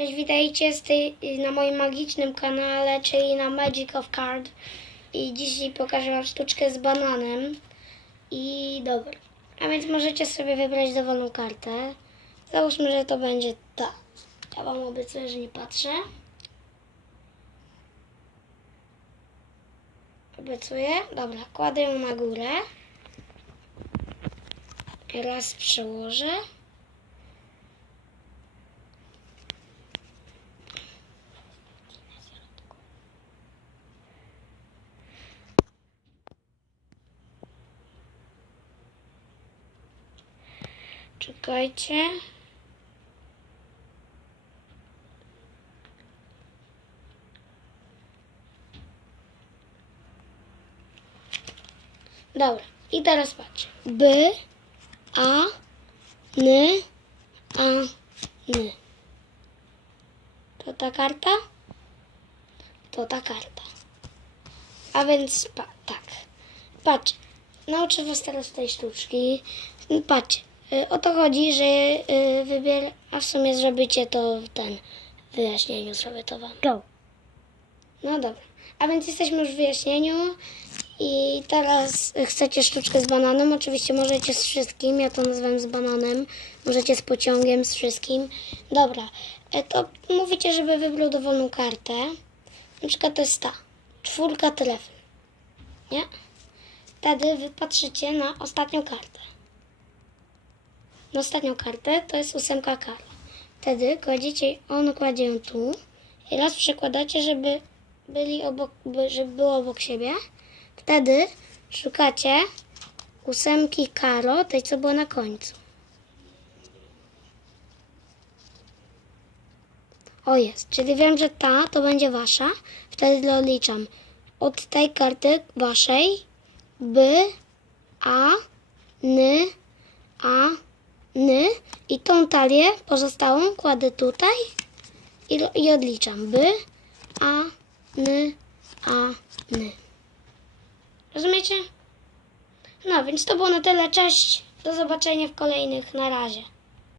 Cześć, witajcie tej, na moim magicznym kanale, czyli na Magic of Card. I dzisiaj pokażę Wam sztuczkę z bananem. I dobra. A więc możecie sobie wybrać dowolną kartę. Załóżmy, że to będzie ta. Ja Wam obiecuję, że nie patrzę. Obiecuję. Dobra, kładę ją na górę. Raz przełożę. Czekajcie. Dobra, i teraz patrz. B, A, N, A, N. To ta karta? To ta karta. A więc pa, tak. Patrz, nauczę was teraz tej sztuczki. Patrz, o to chodzi, że y, wybier... A w sumie zrobicie to w ten wyjaśnieniu, zrobię to wam. Go. No dobra. A więc jesteśmy już w wyjaśnieniu i teraz chcecie sztuczkę z bananem. Oczywiście możecie z wszystkim, ja to nazywam z bananem. Możecie z pociągiem, z wszystkim. Dobra, e, to mówicie, żeby wybrał dowolną kartę. Na przykład to jest ta. Czwórka telefon. Nie? Wtedy wy patrzycie na ostatnią kartę. Na ostatnią kartę to jest ósemka kara. Wtedy kładziecie, on kładzie ją tu i raz przekładacie, żeby byli obok, by- żeby było obok siebie. Wtedy szukacie ósemki karo, tej co była na końcu. O jest, czyli wiem, że ta to będzie wasza. Wtedy odliczam od tej karty waszej B, A, N, A, N tą talię pozostałą kładę tutaj i, i odliczam B, A, N, A, N. Rozumiecie? No, więc to było na tyle. Cześć. Do zobaczenia w kolejnych. Na razie.